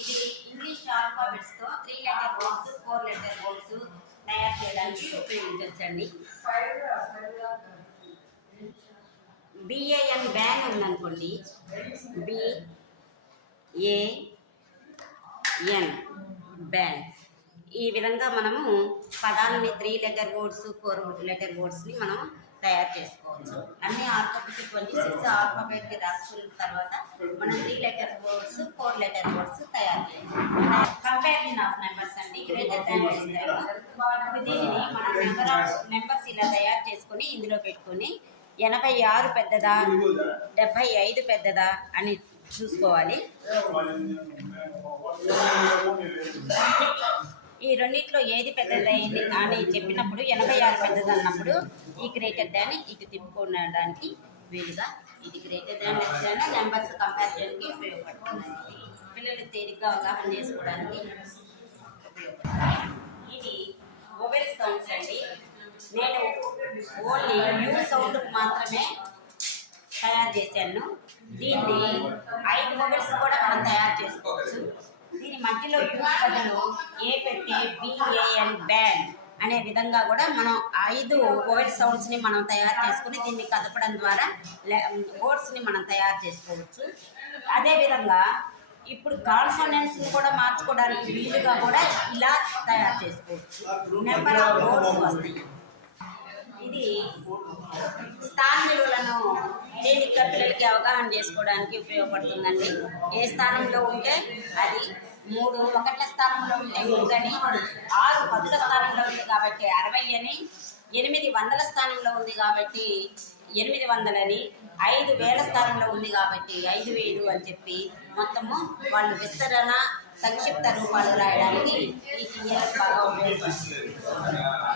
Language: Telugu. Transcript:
ఇది English ఆల్ఫాబెట్స్తో three letter words four letter words తయారు చేయడానికి ఉపయోగించవచ్చండి. బిఏఎన్ బ్యాన్ ఉందనుకోండి. బి ఏ ఎన్ బ్యాన్ ఈ విధంగా మనము పదాలని three letter words four letter వర్డ్స్ని మనం తయారు చేసుకోవచ్చు. అన్ని ఆల్ఫాబెట్ ట్వంటీ సిక్స్ ఆల్ఫాబెట్ రాసుకున్న తర్వాత మనం three letter words four letter words తయారు చేయాలి. కంపారిజన్ ఆఫ్ నెంబర్స్ అండి. గ్రేటర్ దాన్ దీనిని మనం నెంబర్ ఆఫ్ నెంబర్స్ ఇలా తయారు చేసుకొని ఇందులో పెట్టుకొని ఎనభై ఆరు పెద్దదా డెబ్బై ఐదు పెద్దదా అని చూసుకోవాలి. ఈ రెండింటిలో ఏది పెద్దదైంది అని చెప్పినప్పుడు ఎనభై ఆరు పెద్దది అన్నప్పుడు ఈ గ్రేటర్ దాన్ని ఇది తిప్పుకోవడానికి వీలుగా ఇది గ్రేటర్ దాన్ లెస్ నెంబర్స్ కంపారిజన్కి ఉపయోగపడుతుంది. పిల్లలు తేలిగ్గా అవగాహన చేసుకోవడానికి ఇది మొబైల్ సౌండ్స్ అండి. నేను ఓన్లీ న్యూ సౌండ్ మాత్రమే తయారు చేశాను. దీన్ని ఐదు మొబైల్స్ కూడా మనం మధ్యలో యూస్ ఏ పెట్టి బిఏఎల్ బ్యాండ్ అనే విధంగా కూడా మనం ఐదు ఓవెల్ సౌండ్స్ని మనం తయారు చేసుకుని దీన్ని కదపడం ద్వారా ఓట్స్ని మనం తయారు చేసుకోవచ్చు. అదేవిధంగా ఇప్పుడు కాన్సోనెంట్స్ కూడా మార్చుకోవడానికి వీలుగా కూడా ఇలా తయారు చేసుకోవచ్చు. నెంబర్ ఆఫ్ ఓట్స్ వస్తాయి. ఇది స్థాన విలువలను తేలిక పిల్లలకి అవగాహన చేసుకోవడానికి ఉపయోగపడుతుందండి? ఏ స్థానంలో ఉంటే అది మూడు ఒకట్ల స్థానంలో ఉంటే మూడు అని ఆరు పదుల స్థానంలో ఉంది కాబట్టి అరవై అని ఎనిమిది వందల స్థానంలో ఉంది కాబట్టి ఎనిమిది వందలని ఐదు వేల స్థానంలో ఉంది కాబట్టి ఐదు వేలు అని చెప్పి మొత్తము వాళ్ళు విస్తరణ సంక్షిప్త రూపాలు రాయడానికి ఈ బాగా ఉపయోగపడుతుంది.